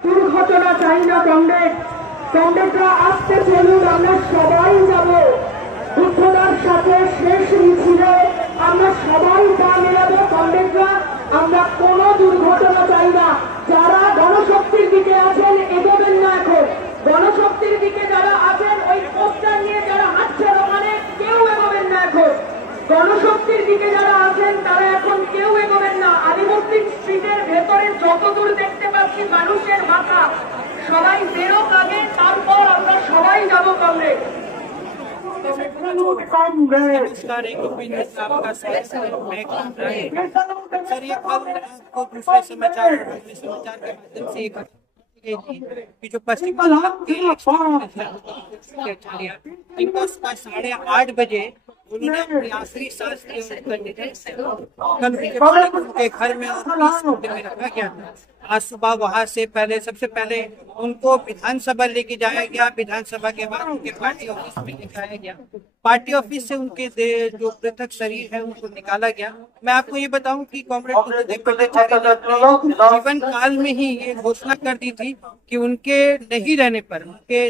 দুর্ঘটনা চাই না কমরেডরা আসতে চলুন, আমরা সবাই যাব বুদ্ধদার সাথে শেষ মিছিলে, আমরা সবাই পা মেলাবো কমরেডরা। আমরা কোনো দুর্ঘটনা চাই না। যারা গণশক্তির দিকে আছেন এগোবেন না এখন। গণশক্তির দিকে যারা আছেন ওই পোস্টার নিয়ে যারা হাঁটছেন ওখানে কেউ এগোবেন না এখন। গণশক্তির দিকে যারা আছেন তারা এখন কেউ এগোবেন না। আলিমুদ্দিন স্ট্রিটের ভেতরে যতদূর দেখতে পাচ্ছি মানুষের মাথা, সবাই বেরোক আগে, তারপর আমরা সবাই যাবো কমরেড। नमस्कार, एक ओपिनियन आपका मैं सर ये खबर आपको दूसरे समाचार के माध्यम से कि जो पश्चिम बंगाल के इनको सुबह 8:30 बजे उन्होंने अपनी आखिरी सांस ली। कल उनके घर में और 30 घंटे में रखा गया था। आज सुबह वहां से सबसे पहले उनको विधानसभा लेके जाया गया। विधानसभा के बाद उनके पार्टी ऑफिस में दिखाया गया। पार्टी ऑफिस से उनके जो पृथक शरीर है उनको निकाला गया। मैं आपको ये बताऊं कि कॉमरेड जीवन काल में ही ये घोषणा कर दी थी कि उनके नहीं रहने पर, उनके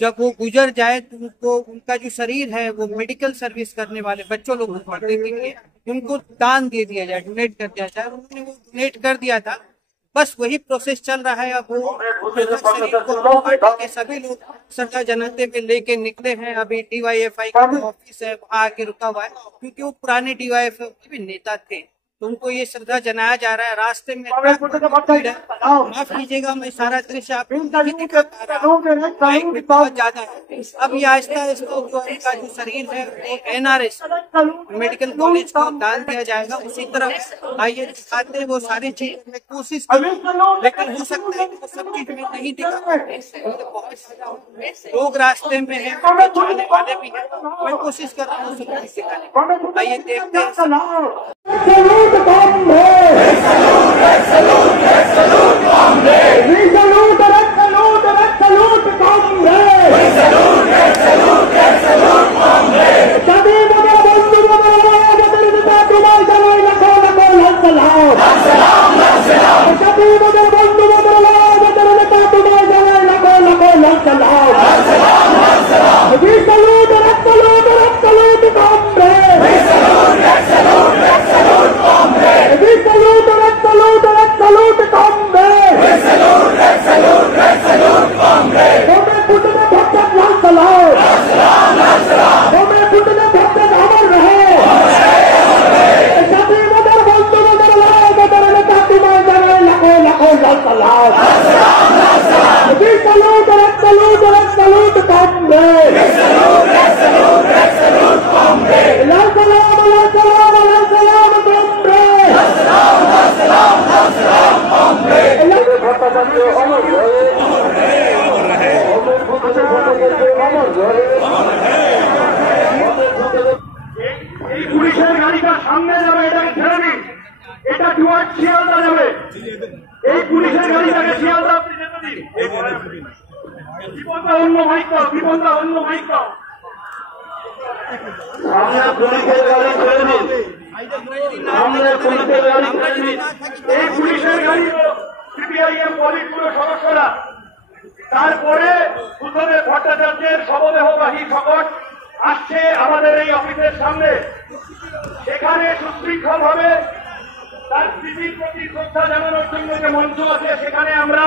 जब वो गुजर जाए तो उनको उनका जो शरीर है वो मेडिकल सर्विस करने वाले बच्चों लोगों को देंगे, उनको दान दे दिया जाए, डोनेट कर दिया जाए। उन्होंने वो डोनेट कर दिया था। बस वही प्रोसेस चल रहा है। अब वो शरीर को पार्टी के सभी लोग श्रद्धा जनाते में लेके निकले हैं। अभी DYFI का ऑफिस है वहाँ आके रुका हुआ है, क्योंकि वो पुराने DYFI के भी नेता थे, तो उनको ये श्रद्धा जनाया जा रहा है। रास्ते में माफ कीजिएगा, मैं सारा दृश्य आप बहुत ज्यादा है। अब ये आहिस्ता आहिस्ता जो इनका जो शरीर है वो NRS मेडिकल कॉलेज को दान दिया जाएगा। उसी तरह आइए दिखाते हैं वो सारी चीज में कोशिश, लेकिन हो सकता है वो सब चीज में नहीं दिखा। बहुत लोग रास्ते में है, जाने वाले भी है, मैं कोशिश कर रहा हूँ सब चीज दिखाने। आइए देखते हैं। পুলিশের গাড়িটা সামনে যাবে, এটাকে ছেড়ে দিন। এটা টুয়ার্ড শিয়ালদা যাবে। এই পুলিশের গাড়িটাকে শিয়ালদা আপনি যেতে দিন। বিপদটা অন্য মাইক, বিপদটা অন্য মাইক। সামনে পুলিশের গাড়ি ছেড়ে দিন। সামনে পুলিশের গাড়ি ছেড়ে দিন। এই পুলিশের গাড়ি CPIM পলিটব্যুরো সদস্যরা। তারপরে বুদ্ধদেব ভট্টাচার্যের শবদেহবাহী শকট আসছে আমাদের এই অফিসের সামনে। সেখানে সুশৃঙ্খল ভাবে তার স্মৃতির প্রতি শ্রদ্ধা জানানোর জন্য যে মঞ্চ আছে সেখানে আমরা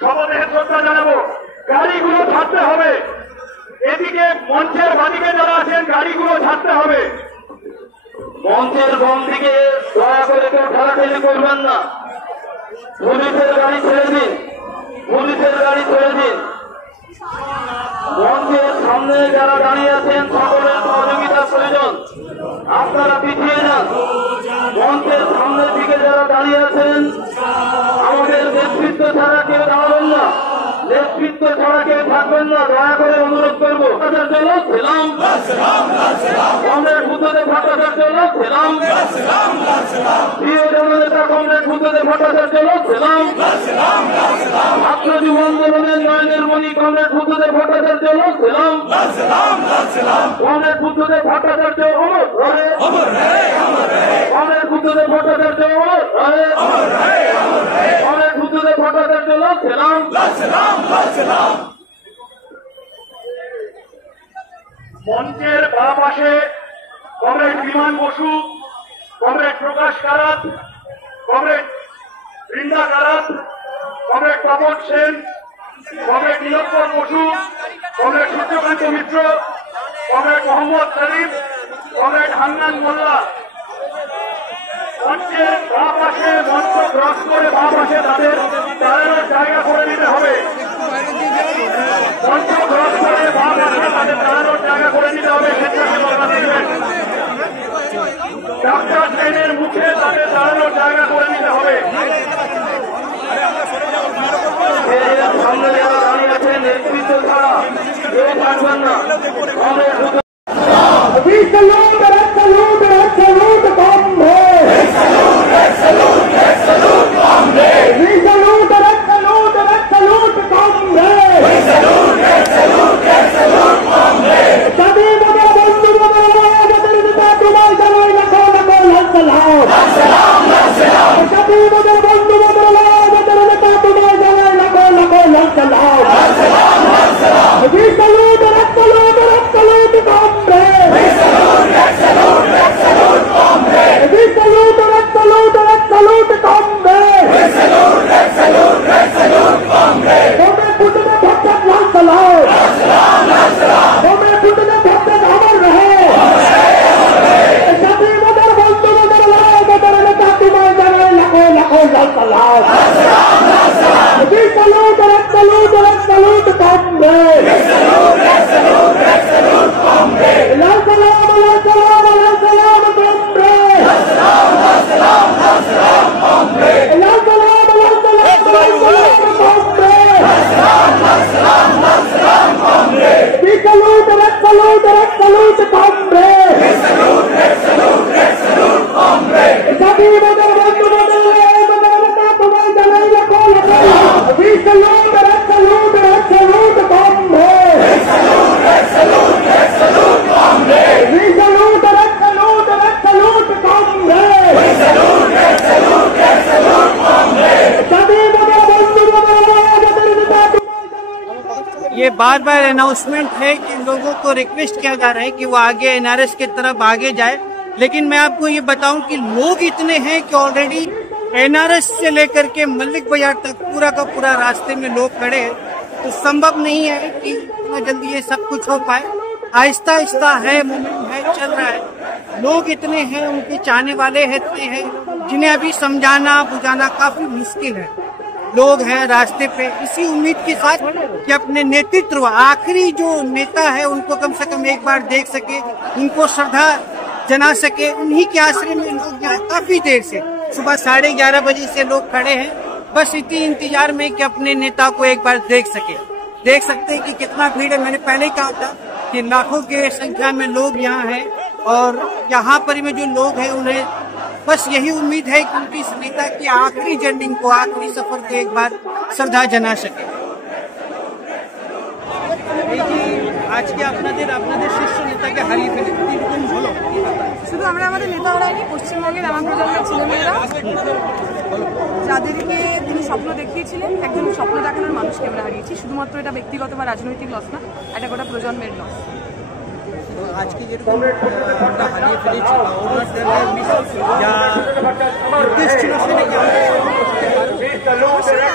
শবদেহে শ্রদ্ধা জানাবো। গাড়িগুলো ছাড়তে হবে। এদিকে মঞ্চের বাদিকে যারা আছেন গাড়িগুলো ছাড়তে হবে। মঞ্চের বাম দিকে দয়া করে কেউ ঠেলাঠেলি করবেন না। পুলিশের গাড়ি ছেড়ে দিন। পুলিশের গাড়ি ছেড়ে দিন। মঞ্চের সামনে যারা দাঁড়িয়ে আছেন সকলের সহযোগিতা প্রয়োজন। আপনারা পিছিয়ে যান। মঞ্চের সামনের দিকে যারা দাঁড়িয়ে আছেন আমাদের নেতৃত্ব ছাড়া কেউ দাঁড়াবেন না। নেতৃত্ব ছাড়া কেউ থাকবেন না। দয়া করে অনুরোধ করবো। কমরেড বুদ্ধদেব ভট্টাচার্য প্রিয় জননেতা কমরেড বুদ্ধদেব ভট্টাচার্য ছাত্র যুব আন্দোলনের নয়নের মণি comrade Buddhadeb Bhattacharya comrade Buddhadeb Bhattacharya comrade Buddhadeb Bhattacharya comrade Buddhadeb Bhattacharya মঞ্চের বাঁ পাশে comrade Biman Basu, comrade Prakash Karat, comrade Brinda Karat, comrade Pavan Sen, comrade Nilkar Basu, comrade Suryakanta Mitra, comrade Mohammad Sharif, comrade Hannan Mollah. মঞ্চের বাঁ পাশে, মঞ্চ ক্রস করে বাঁ পাশে তাদের দাঁড়ানোর জায়গা করে নিতে হবে। মঞ্চ ক্রস করে বাঁ পাশে তাদের দাঁড়ানোর জায়গা করে নিতে হবে। স্বেচ্ছাসেবকরা দেখবেন, ডাক্তার ট্রেনের মুখে তাদের দাঁড়ানোর জায়গা করে নিতে হবে। সামনে যারা দাঁড়িয়ে আছেন নেতৃত্ব ছাড়া কেউ থাকবেন না। ये बार बार अनाउंसमेंट है कि लोगों को रिक्वेस्ट किया जा रहा है कि वो आगे एनआरएस की तरफ आगे जाए, लेकिन मैं आपको ये बताऊं कि लोग इतने हैं कि ऑलरेडी एनआरएस से लेकर के मल्लिक बाजार तक पूरा का पूरा रास्ते में लोग खड़े हैं। तो संभव नहीं है कि इतना जल्दी ये सब कुछ हो पाए। आहिस्ता आहिस्ता है, मूवमेंट है, चल रहा है। लोग इतने हैं, उनके चाहने वाले इतने हैं जिन्हें अभी समझाना बुझाना काफी मुश्किल है। लोग हैं रास्ते पे इसी उम्मीद के साथ कि अपने नेतृत्व, आखिरी जो नेता है उनको कम से कम एक बार देख सके, उनको श्रद्धा जना सके। उन्हीं के आश्रय में लोग यहाँ काफी देर से सुबह 11:30 बजे से लोग खड़े हैं, बस इतनी इंतजार में कि अपने नेता को एक बार देख सके। देख सकते हैं कि कितना भीड़ है। मैंने पहले कहा था कि लाखों के संख्या में लोग यहाँ हैं और यहाँ पर में जो लोग हैं उन्हें बस यही उम्मीद है कि उनकी इस नेता की आखिरी जर्नी को, आखिरी सफर को एक बार श्रद्धा जना सके। आज के আপনাদের শীর্ষ নেতাকে হারিয়ে ফেলেছে, বলো। শুধু আমরা আমাদের নেতা হারাইনি, পশ্চিমবঙ্গের আমার প্রজন্মের ছেলেমেয়েরা যাদেরকে তিনি স্বপ্ন দেখিয়েছিলেন, একজন স্বপ্ন দেখানোর মানুষকে আমরা হারিয়েছি। শুধুমাত্র এটা ব্যক্তিগত বা রাজনৈতিক লস না, এটা গোটা প্রজন্মের লস। आज की যেরকম আমরা হারিয়ে ফেলেছি বা ওনার মিশন যা উদ্দেশ্য ছিল সেটা